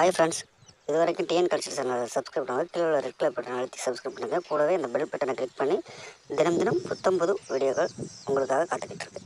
Hi friends. இதுவரைக்கும் TN culture சேனலை subscribe பண்ணுங்கள். கீழே உள்ள ரெட் கலர் பட்டன் அழுத்தி சப்ஸ்கிரைப் பண்ணுங்கள். கூடவே இந்த பெல் பட்டனை கிளிக் பண்ணி தினம் தினம் புத்தம் புது வீடியோக்கள் உங்களுக்காக காத்துக்கிட்டு இருக்கு.